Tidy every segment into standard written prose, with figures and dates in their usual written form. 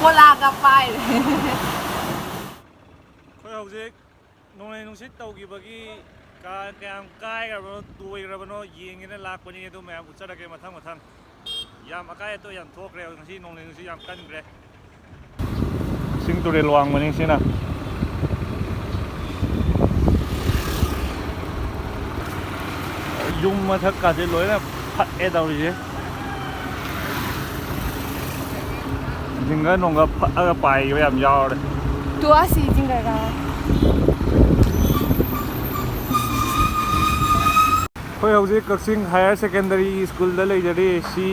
콜라가 빠이. 거의 hꯧ직 Nonglei Nungshit tꯧꯈꯤꯕꯒꯤ ꯀꯌꯥꯝ ꯀꯥꯏꯔꯕꯅꯣ ꯇꯣꯏꯔꯕꯅꯣ ꯌꯦꯡꯒꯦꯅ ꯂꯥꯛꯄꯅꯤ ꯑꯗꯨ ꯃꯌꯥꯝ ꯎꯠꯆꯔꯒꯦ ꯃꯊꯪ ꯌꯥꯝ ꯑꯀꯥꯏ ꯑꯇꯣꯏ ꯌꯥꯝ ꯊꯣꯛꯈ꯭ꯔꯦ ꯉꯁꯤ Nonglei Nungshit ꯌꯥꯝ ꯀꯟꯈ꯭ꯔꯦ ꯏꯁꯤꯡ ꯇꯨꯔꯦꯜ ꯋꯥꯡꯕꯅꯤ ꯁꯤꯅ ꯌꯨꯝ ꯃꯊꯛꯀꯥꯁꯦ ꯂꯣꯏꯅ ꯐꯠꯑꯦ ꯇꯧꯔꯤꯁꯦ ꯖꯤꯡꯒ ꯅꯣꯡꯒ ꯐꯠꯑꯒ ꯄꯥꯏꯈꯤꯕ ꯌꯥꯝ ꯌꯥꯎꯔꯦ ꯇꯨ ꯑꯁꯤ ꯖꯤꯡꯒꯔ ꯑꯩꯈꯣꯏ ꯍꯧꯖꯤꯛ ꯀꯛꯆꯤꯡ ꯍꯥꯌꯔ ꯁꯦꯀꯦꯟꯗꯔꯤ ꯁ꯭ꯀꯨꯜꯗ ꯂꯩꯖꯔꯤ ꯁꯤ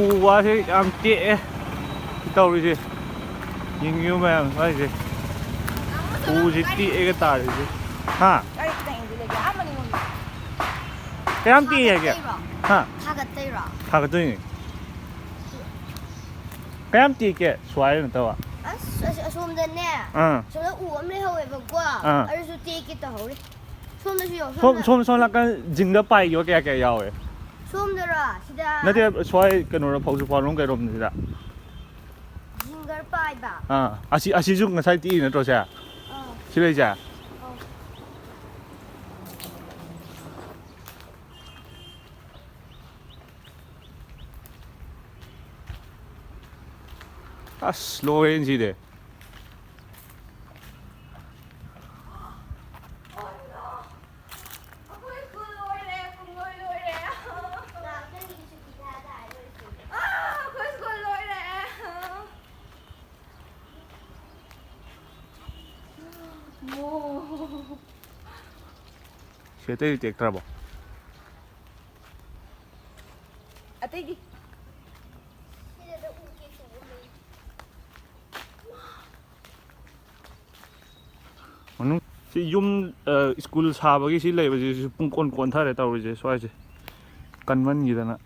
ꯎ ꯋꯥꯁꯦ ꯌꯥꯝ ꯇꯦꯛꯑꯦ ꯇꯧꯔꯤꯁꯦ ꯌꯦꯡꯉꯤꯕ ꯃꯌꯥꯝ ꯁ꯭ꯋꯥꯏꯁꯦ ꯎꯁꯤ ꯇꯦꯛꯑꯒ ꯇꯥꯔꯤꯁꯦ ꯍꯥ ꯀꯌꯥꯝ ꯇꯦꯛꯑꯦ ꯍꯥꯏꯒꯦ ꯍꯥ ꯊꯥꯒꯠꯇꯣꯏꯅꯤ ꯀꯌꯥꯝ ꯇꯦꯛꯀꯦ ꯁ꯭ꯋꯥꯏꯗ ꯅꯠꯇꯕ ꯑꯁ ꯑꯁꯣꯝꯗꯅꯦ ꯁꯣꯝꯗ ꯎ ꯑꯃ ꯂꯩꯍꯧꯋꯦꯕꯀꯣ ꯑꯗꯨꯁꯨ ꯇꯦꯛꯀꯦ ꯇꯧꯍꯧꯔꯤ ꯁꯣꯝꯗꯁꯨ ꯌꯥꯎ ꯁꯣꯝ ꯅꯥꯀꯟ ꯖꯤꯡꯗ ꯄꯥꯏꯈꯤꯕ ꯀꯌꯥ ꯌꯥꯎꯋꯦ ꯁꯣꯝꯗꯔꯣ ꯁꯤꯗ ꯅꯠꯇꯦ ꯁ꯭ꯋꯥꯏ ꯀꯩꯅꯣꯔꯣ ꯐꯧꯖꯤꯐꯥꯟꯔꯣꯝ ꯀꯩꯔꯣꯝꯁꯤꯗ ꯖꯤꯡꯒꯔ ꯄꯥꯏꯕ ꯑꯁꯤꯁꯨ ꯉꯁꯥꯏ ꯇꯦꯛꯏ ꯅꯠꯇ꯭ꯔꯣ ꯁꯦ ꯁꯤ ꯂꯩꯁꯦ ꯑꯁ ꯂꯣꯏꯔꯦꯅꯦ ꯁꯤꯗꯤ ꯁꯤ ꯑꯇꯩꯗꯤ ꯇꯦꯛꯇ꯭ꯔꯕꯣ ꯑꯇꯩꯗꯤ ꯃꯅꯨꯡ ꯁꯤ ꯌꯨꯝ ꯁ꯭ꯀꯨꯜ ꯁꯥꯕꯒꯤ ꯁꯤ ꯂꯩꯕꯁꯤꯁꯨ ꯄꯨꯡ ꯀꯣꯟꯊꯔꯦ ꯇꯧꯔꯤꯁꯦ ꯁ꯭ꯋꯥꯏꯁꯦ ꯀꯟꯃꯟꯈꯤꯗꯅ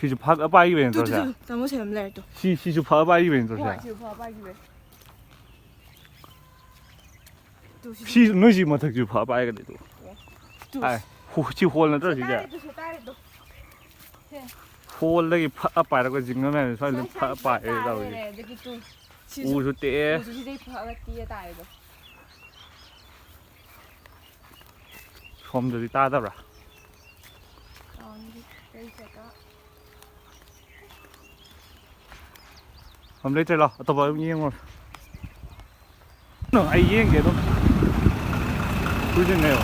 ꯁꯤꯁꯨ ꯐꯛꯑ ꯄꯥꯏꯈꯤꯕ ꯅꯠꯇ꯭ꯔꯣ ꯁꯦ ꯇꯥꯃꯣ ꯁꯦꯝ ꯂꯩꯔꯦ ꯇꯣ ꯁꯤꯁꯨ ꯐꯛꯑ ꯄꯥꯏꯈꯤꯕ ꯅꯠꯇ꯭ꯔꯣ ꯁꯦ ꯁꯤꯁꯨ ꯐꯛꯑ ꯄꯥꯏꯈꯤꯕ ꯁꯤ ꯅꯣꯏꯁꯤ ꯃꯊꯛꯁꯨ ꯐꯛꯑ ꯄꯥꯏꯒꯅꯤ ꯁꯤ ꯍꯣꯜ ꯅꯠꯇ꯭ꯔꯣ ꯁꯤꯁꯦ ꯍꯣꯜꯗꯒꯤ ꯐꯛꯑ ꯄꯥꯏꯔꯒ ꯖꯤꯡꯒ ꯃꯌꯥꯝꯁꯦ ꯁ꯭ꯋꯥꯏꯗ ꯐꯛꯑ ꯄꯥꯏꯔꯦ ꯇꯧꯔꯤꯁꯦ ꯎꯁꯨ ꯇꯦꯛꯑꯦ ꯁꯣꯝꯗꯗꯤ ꯇꯥꯗꯕ꯭ꯔꯥ ꯁꯣꯝ ꯂꯩꯇ꯭ꯔꯦ ꯂꯥꯛꯑꯣ ꯑꯇꯣꯞꯄ ꯑꯗꯨꯝ ꯌꯦꯡꯉꯨꯔꯣ ꯑꯩ ꯌꯦꯡꯒꯦ ꯑꯗꯨꯝ ꯀꯨꯏꯗꯅꯦꯕ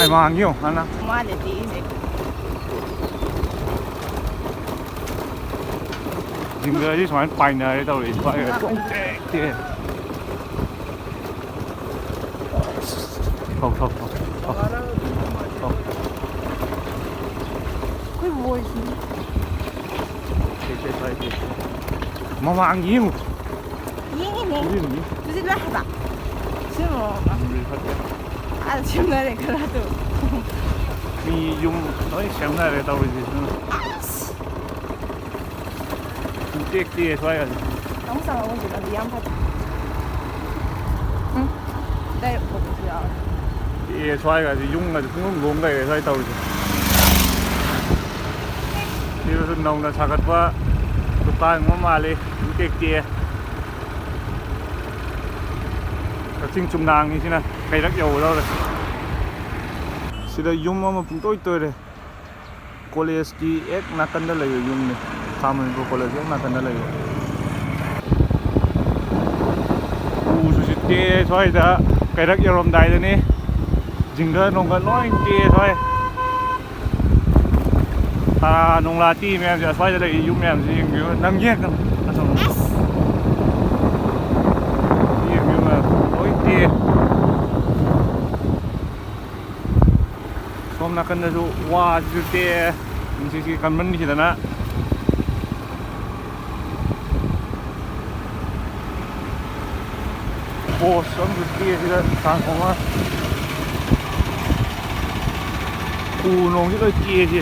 ꯑꯩ ꯃꯥꯡꯒꯤꯌꯣ ꯍꯥꯟꯅ ꯃꯥꯅꯦ ꯇꯦꯛꯏꯁꯦ ꯖꯤꯡꯒꯔꯁꯤ ꯁꯨꯃꯥꯏꯅ ꯄꯥꯏꯅꯔꯦ ꯇꯧꯔꯤꯁꯦ ꯁ꯭ꯋꯥꯏꯗ ꯄꯨꯡ ꯇꯦꯛ ꯇꯦꯛꯑꯦ ꯊꯣꯛ ꯑꯩꯈꯣꯏ ꯕꯣꯏꯁꯤꯅꯤ ꯃꯃꯥꯡ ꯌꯦꯡꯉꯨ ꯌꯦꯡꯉꯤꯅꯦ ꯇꯨꯁꯤꯜꯂꯣ ꯍꯥꯏꯕ ꯁꯤꯃꯣ ꯑꯥꯗ ꯁꯦꯝꯅꯔꯦ ꯈꯔꯗꯣ ꯃꯤ ꯌꯨꯝ ꯂꯣꯏ ꯁꯦꯝꯅꯔꯦ ꯇꯧꯔꯤꯁꯦ ꯇꯦꯛ ꯇꯦꯛꯑꯦ ꯁ꯭ꯋꯥꯏꯒꯁꯦ ꯑꯃꯨꯛ ꯆꯪꯉꯛꯑꯣꯁꯤ ꯂꯝꯕꯤ ꯌꯥꯝ ꯐꯠꯇꯦ ꯗꯥꯏꯔꯦꯛ ꯊꯣꯛꯄꯁꯨ ꯌꯥꯎꯋꯦ ꯇꯦꯛꯑꯦ ꯁ꯭ꯋꯥꯏꯒꯁꯦ ꯌꯨꯝꯒꯁꯦ ꯄꯨꯡꯂꯣꯡ ꯂꯣꯡ ꯂꯩꯔꯦ ꯁ꯭ꯋꯥꯏ ꯇꯧꯔꯤꯁꯦ ꯁꯤꯗꯁꯨ ꯅꯧꯅ ꯁꯥꯒꯠꯄ ꯗꯨꯀꯥꯟ ꯑꯃ ꯃꯥꯜꯂꯤ ꯇꯦꯛ ꯇꯦꯛꯑꯦ ꯀꯛꯆꯤꯡ ꯆꯨꯝꯅꯥꯡꯅꯤꯁꯤꯅ ꯀꯩꯔꯛ ꯌꯧꯒꯗꯧꯔꯦ ꯁꯤꯗ ꯌꯨꯝ ꯑꯃ ꯄꯨꯡꯇꯣꯏ ꯇꯣꯏꯔꯦ ꯀꯣꯂꯦꯖꯀꯤ ꯍꯦꯛ ꯅꯥꯀꯟꯗ ꯂꯩꯕ ꯌꯨꯝꯅꯤ ꯈꯥ ꯃꯅꯤꯄꯨꯔ ꯀꯣꯂꯦꯖ ꯍꯦꯛ ꯅꯥꯀꯟꯗ ꯂꯩꯕ ꯎꯁꯨ ꯇꯦꯛꯑꯦ ꯁ꯭ꯋꯥꯏꯗ ꯀꯩꯔꯛ ꯌꯧꯔꯝꯗꯥꯏꯗꯅꯤ ꯖꯤꯡꯒ ꯅꯣꯡꯒ ꯂꯣꯏ ꯇꯦꯛꯑꯦ ꯁ꯭ꯋꯥꯏ ꯅꯣꯡꯂꯥ ꯇꯦꯛꯏ ꯃꯌꯥꯝꯁꯦ ꯑꯁ꯭ꯋꯥꯏꯗ ꯂꯩꯔꯤ ꯌꯨꯝ ꯃꯌꯥꯝꯁꯦ ꯌꯦꯡꯕꯤꯌꯨ ꯅꯪ ꯌꯦꯡꯀꯅꯨ ꯌꯦꯡꯕꯤꯌꯨ ꯃꯌꯥꯝ ꯂꯣꯏ ꯇꯦꯛꯑꯦ ꯁꯣꯝ ꯅꯥꯀꯟꯗꯁꯨ ꯋꯥꯁꯤꯁꯨ ꯇꯦꯛꯑꯦ ꯅꯨꯡꯁꯤꯠꯁꯤ ꯀꯟꯃꯟꯈꯤꯗꯅ ꯄꯣꯁ ꯑꯃꯁꯨ ꯇꯦꯛꯑꯦ ꯁꯤꯗ ꯇ꯭ꯔꯥꯟꯁꯐꯣꯔꯃꯔ ꯎ ꯅꯣꯡꯁꯤ ꯂꯣꯏ ꯇꯦꯛꯑꯦ ꯁꯤ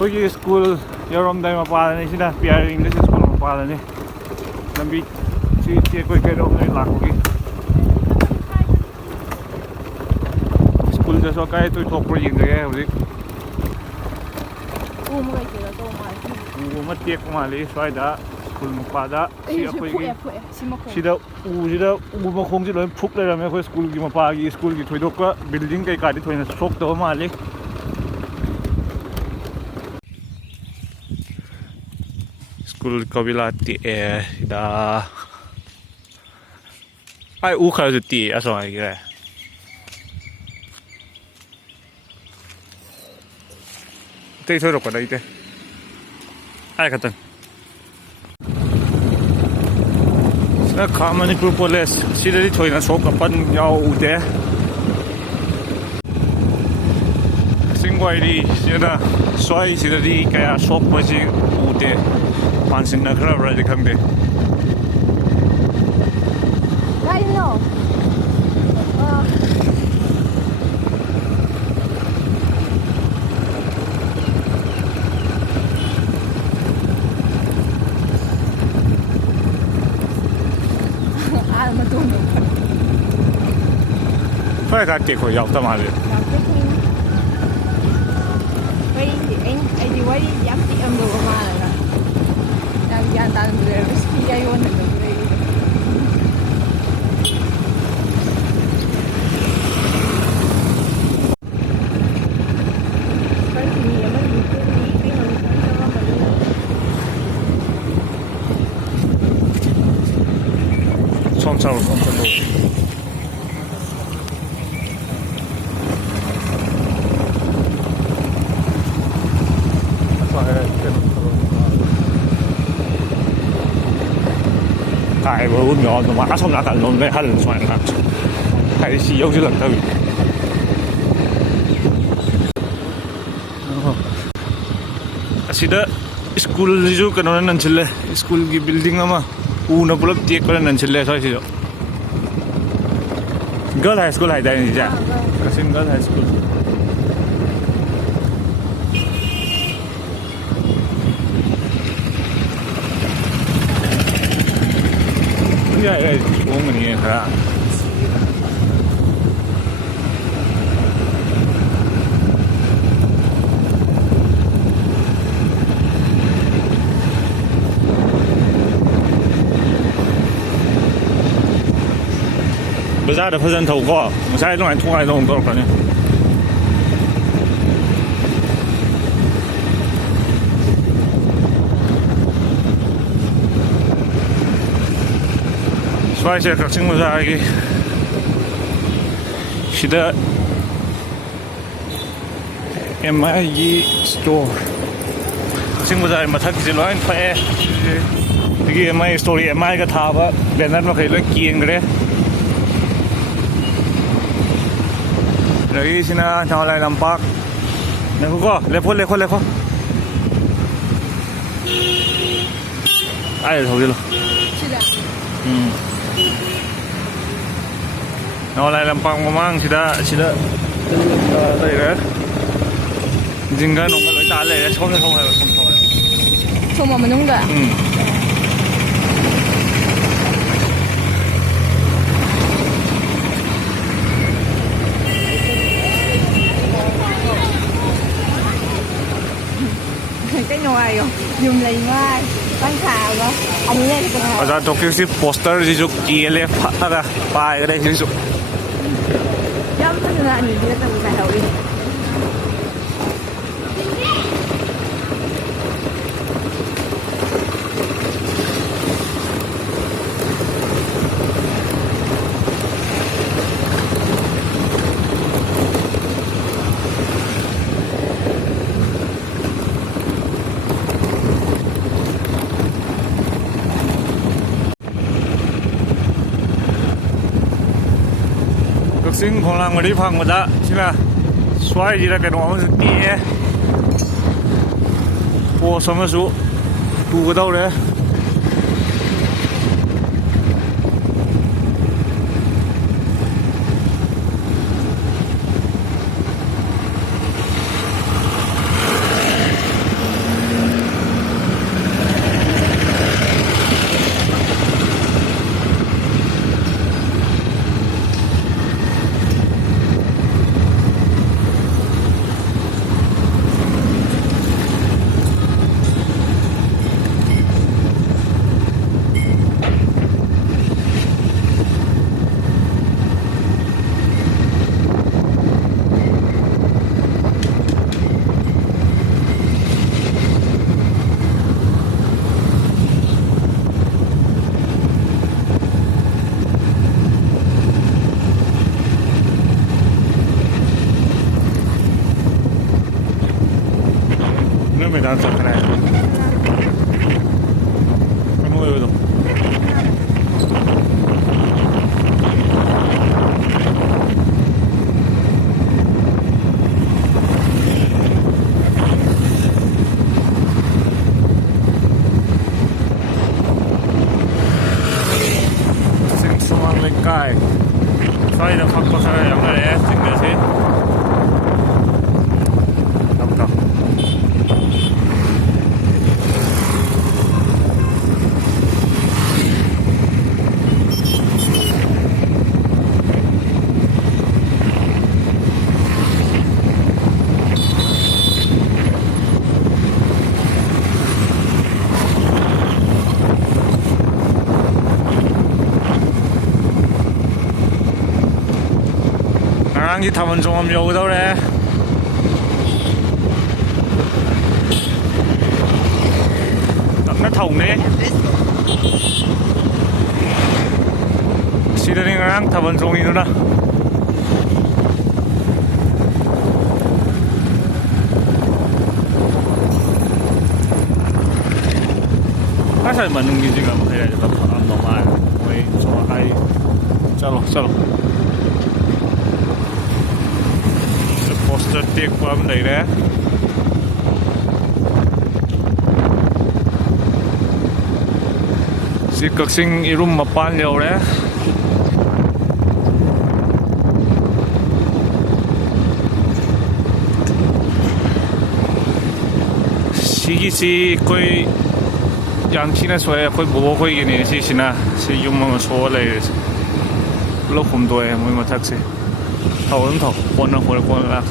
ꯑꯩꯈꯣꯏꯒꯤ ꯁ꯭ꯀꯨꯜ ꯌꯧꯔꯝꯗꯥꯏ ꯃꯄꯥꯗꯅꯤ ꯁꯤꯅ ꯄꯤꯌꯔ ꯏꯪꯂꯤꯁ ꯁ꯭ꯀꯨꯜ ꯃꯄꯥꯗꯅꯤ ꯂꯝꯕꯤ ꯁꯤ ꯑꯩꯈꯣꯏ ꯀꯩꯔꯣꯝꯗꯩ ꯂꯥꯛꯄꯒꯤ ꯁ꯭ꯀꯨꯜꯗꯁꯨ ꯑꯀꯥꯏ ꯑꯇꯣꯏ ꯊꯣꯛꯄ꯭ꯔꯥ ꯌꯦꯡꯖꯒꯦ ꯍꯧꯖꯤꯛ ꯎ ꯃꯈꯩꯁꯤꯗ ꯇꯧ ꯃꯥꯜꯂꯦ ꯎ ꯑꯃ ꯇꯦꯛꯄ ꯃꯥꯜꯂꯤ ꯁ꯭ꯋꯥꯏꯗ ꯁ꯭ꯀꯨꯜ ꯃꯄꯥꯗ ꯁꯤ ꯑꯩꯈꯣꯏꯒꯤ ꯁꯤ ꯃꯈꯣꯡ ꯁꯤꯗ ꯎ ꯃꯈꯣꯡꯁꯤ ꯂꯣꯏ ꯐꯨꯛ ꯂꯩꯔꯝꯃꯦ ꯑꯩꯈꯣꯏ ꯁ꯭ꯀꯨꯜꯒꯤ ꯃꯄꯥꯒꯤ ꯁ꯭ꯀꯨꯜꯒꯤ ꯊꯣꯏꯗꯣꯛꯄ ꯕꯤꯜꯗꯤꯡ ꯀꯩꯀꯥꯗꯤ ꯊꯣꯏꯅ ꯁꯣꯛꯇꯕ ꯃꯥꯜꯂꯤ स्कूल कबिला दा आई ऊ खा जुती असो आई गे ते थोरो को दई ते आई खतन सा खा मणिपुर पुलिस सिदरी थोइना सोक अपन याव उदे सिंगवाइरी सिना सोई सिदरी कया सोक बजी उदे पांसिन नखरा राजी खंगदे 가이노 아 맞동네 phải cả cái khối dọc tao mà liền vậy anh đi quay dám đi âm đồ mà là đang gian tan rồi cái dây on được rồi xong sau rồi xong sau tại vừa uống nhỏ mà ăn xong là cả nôn đây hẳn xoài là hay xì dâu chứ lần thôi asida school ju kanona nan chille school ki building ama una pulap tiek kala nan chille sai si girl high school hai dai ni ja kasin girl high school ya ya uống mình nghe khá bây giờ được dân thầu có mà sai lúc này thu ai đâu có này xoay xe Kakching mà ra cái 시다 MIG store Kakching 마타기 질러인 파에 여기 MI 스토리 MI가 타봐 배너만 그래 끼인 그래 여기 시나 나올라이 람박 내가 레포 아이 저기로 나올라이 람박 모망 시다 đây đấy dừng cái nông cái lối tán này không hay không mà mình đúng rồi cái ngoài rồi dùng lì ngoài bán xào đó ông nghe cái nào ở trong cái poster gì chụp kia lên phát ra bài cái đây chụp giống như là nhìn cái từ xài hậu đi Kakching phong lang đi phang mà đã chứ là xoay gì là cái nó mới tỉ po xong rồi số tu cái đâu đấy nó mới đang sập cái này cái môi rồi sinh sống lên cái xoay được phát có saoอย่างไรจริงเลยสิต่อที่ทำมันจงอมโยเท่าไรnó thùng đấy xí đây ngang thằng vẫn trông đi nữa đó cái sao mà nung gì cả mà thấy là tập làm normal mới cho hay chalo chalo poster tiệc qua bên đây đấy si Kakching irum mapan leo đấy si koi yang china soya koi bo koi gini si sina si yum ma so le lo khum do e moi ma taxi thầu ấn thầu quân nó quân là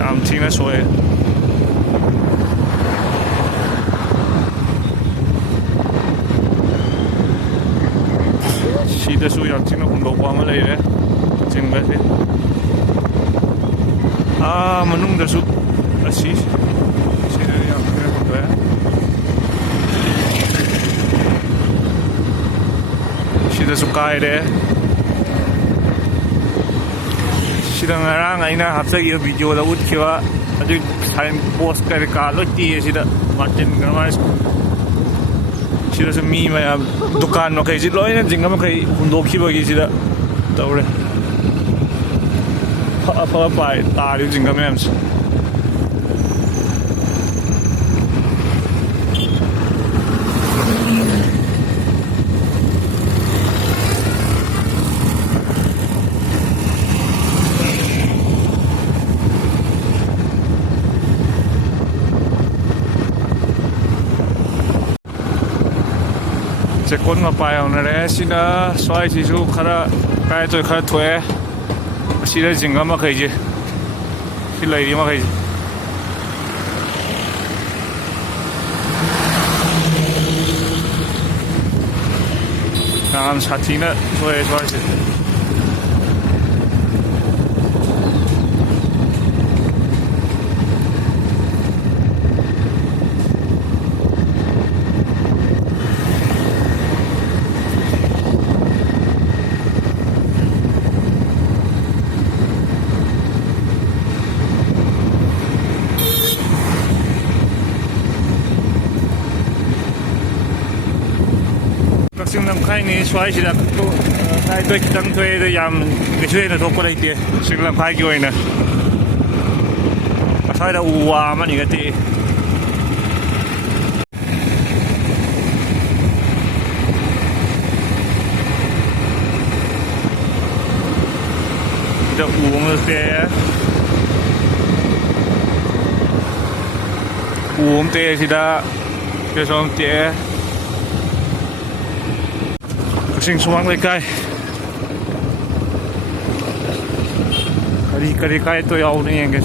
am china soya đây số yang chính nó cũng đâu qua mà lấy đấy chính vậy à mà nung đây số là xí đây yang cái con đấy xí đây số cái đấy xí đây ngarang anh na hấp dẫn video đó út kia aja sign post cái lối đi xí đó Martin cái mà sila sa mi maya dukan no kay sila ay jingga mo kay hundoki bagi sila tawre pa tari jingga mo yamsจะคนมาไปเอานะเรสินะสวยที่สุดขนาดใกล้ตัวขนาดถอยสิได้จริงก็มาเคยจีสิเลยดีมาเคยงานชาตินะสวยสิ ซึ่งนำค่ายนี้ช่วยสิละตัวค่ายด้วยตั้งตัวได้ยามไปช่วยนะทุกคนเลยทีซึ่งนำค่ายกี่วันนะช่วยเราวัวมันอีกทีจะวัวมันเสียวัวมันเตะสิละเดี๋ยวส่งเตะKakching sumang lekay kari kaya ito yaw na yan guys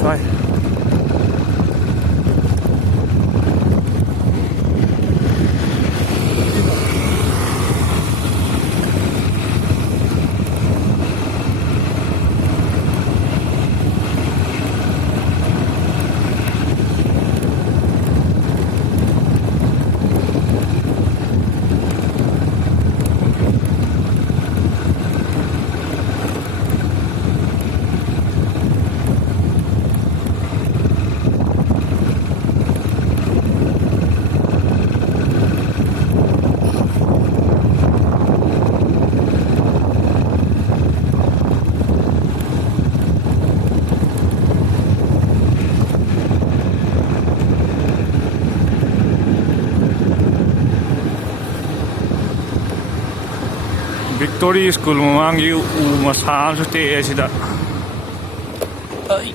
Victory School mamangi u masam su te asida ai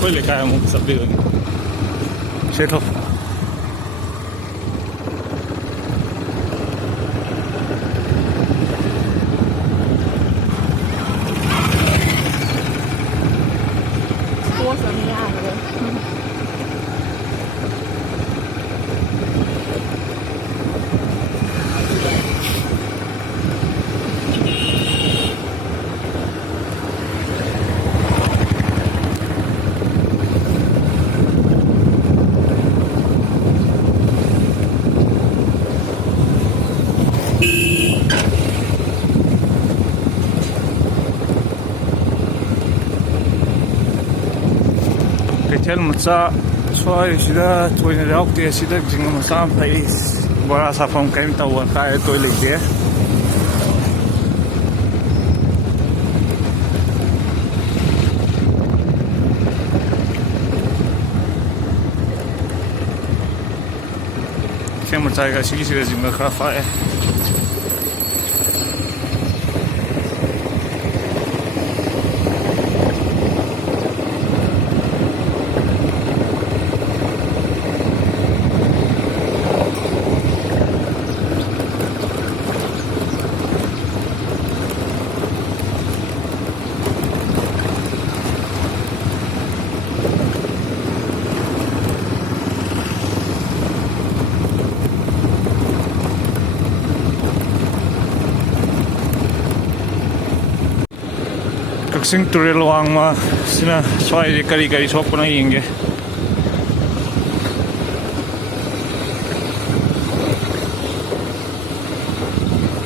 poi le caiamo sapere certo Cosa mi apre? Tel macha swai sida toin rauk te sida jing masam pai bora sa phong kain ta wa ka to le de kem macha ga sigi sida jing kha fa Kakching turel wang ma sina swai kari kari shop na yenge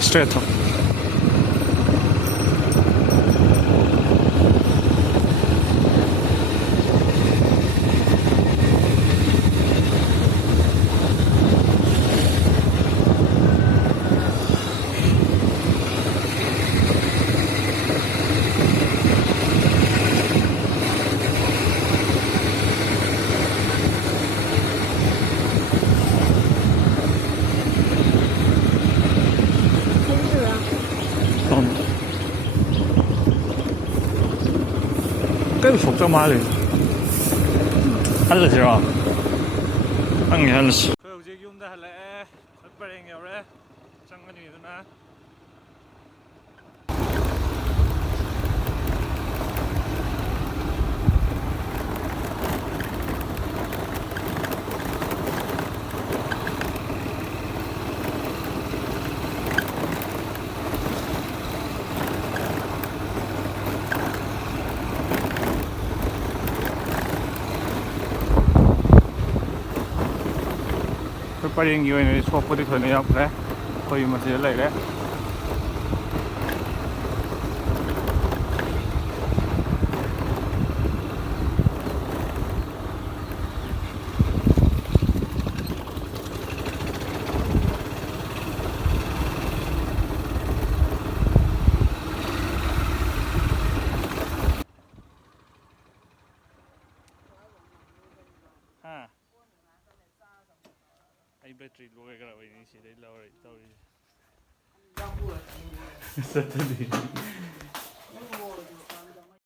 straight up cái phục trong mai liền ăn được chưa ăn gì ăn được khâu gì cũng đã lẽ bắt bẻ nhiều đấy chẳng có gì nữa Paling yo ini swap di sana ya, bre. Kau yang masih lagi, bre. Ai battery low cái cái này sẽ lấy lâu rồi tao đi. Saturday.